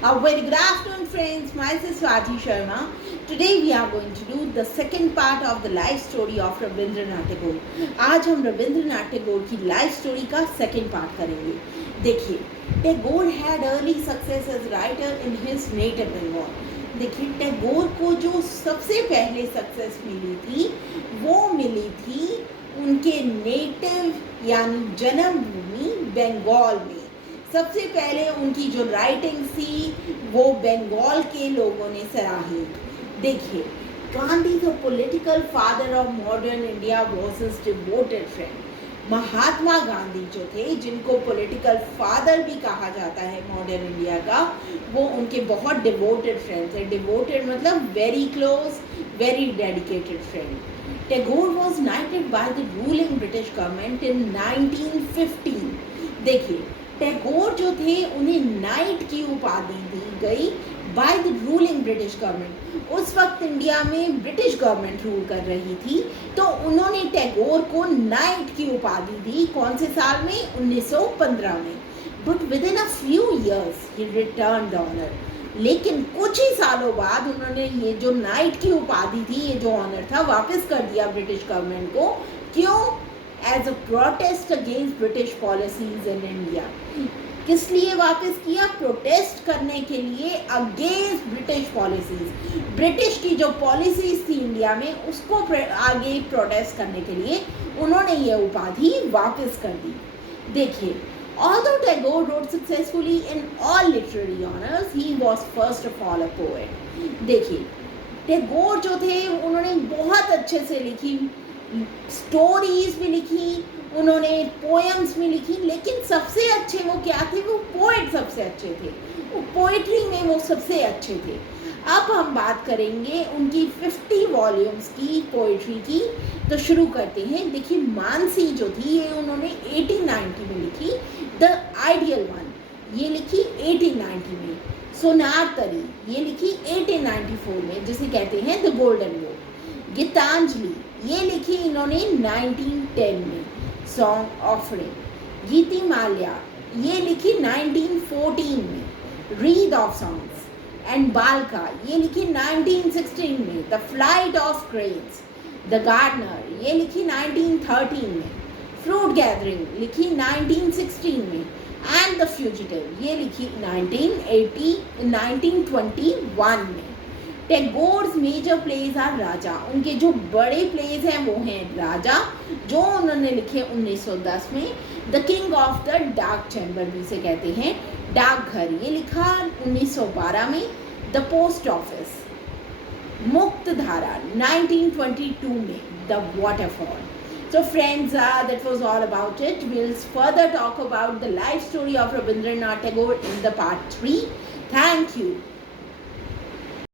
A very good afternoon, friends. Myself Swati Sharma. Today we are going to do the second part of the life story of Rabindranath Tagore. आज हम रविंद्रनाथ टैगोर की life story का second part करेंगे. देखिए, Tagore had early success as writer in his native Bengal. देखिए, टैगोर को जो सबसे पहले सक्सेस मिली थी वो मिली थी उनके नेटिव यानी जन्मभूमि बंगाल में. सबसे पहले उनकी जो राइटिंग थी वो बंगाल के लोगों ने सराही. देखिए, Gandhi the political father of modern India was his devoted friend. Mahatma Gandhi जो थे, जिनको पॉलिटिकल फादर भी कहा जाता है मॉडर्न इंडिया का, वो उनके बहुत डिवोटेड फ्रेंड थे. डिवोटेड मतलब very close, very dedicated friend. Tagore was नाइटेड by the ruling British government in 1915. देखिए, टैगोर जो थे उन्हें नाइट की उपाधि दी गई by the ruling British government. उस वक्त इंडिया में ब्रिटिश गवर्नमेंट रूल कर रही थी, तो उन्होंने टैगोर को नाइट की उपाधि दी. कौन से साल में? 1915 में. But within a few years ही रिटर्न द ऑनर. लेकिन कुछ ही सालों बाद उन्होंने ये जो नाइट की उपाधि थी, ये जो ऑनर था, वापस कर दिया ब्रिटिश गवर्नमेंट को. क्यों? As a protest against British policies in India. किस लिए वापस किया? प्रोटेस्ट करने के लिए अगेंस्ट ब्रिटिश पॉलिसीज. ब्रिटिश की जो पॉलिसीज थी इंडिया में, उसको आगे प्रोटेस्ट करने के लिए उन्होंने ये उपाधि वापस कर दी. देखिए, although Tagore wrote successfully in all literary honors, he was first of all a poet. देखिए, टैगोर जो थे उन्होंने बहुत अच्छे से लिखी, स्टोरीज भी लिखी, उन्होंने पोएम्स भी लिखी, लेकिन सबसे अच्छे वो क्या थे? वो पोएट सबसे अच्छे थे. वो पोएट्री में वो सबसे अच्छे थे. अब हम बात करेंगे उनकी 50 वॉल्यूम्स की पोएट्री की. तो शुरू करते हैं. देखिए, मानसी जो थी ये उन्होंने 1890 में लिखी. द आइडियल वन ये लिखी 1890 में. सोनार तरी ये लिखी 1894 में, जिसे कहते हैं द गोल्डन वोट. गीतांजलि ये लिखी इन्होंने 1910 में. Song offering. गीति माल्या ये लिखी 1914 में. रीड ऑफ सॉन्ग्स एंड बालका ये लिखी 1916 में. The flight of cranes. The gardener ये लिखी 1913 में. फ्रूट गैदरिंग लिखी 1916 में. एंड द फ्यूजिटिव ये लिखी 1921 में. टैगोर्स मेजर प्लेज आर राजा. उनके जो बड़े प्लेज हैं वो हैं राजा, जो उन्होंने लिखे 1910 में. The king of the dark chamber भी से कहते हैं, डाकघर ये लिखा 1912 में. The post office. मुक्त धारा 1922 में. The waterfall. So friends, that was all about it. We'll further talk about the life story of Rabindranath Tagore in the part 3. Thank you.